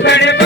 pretty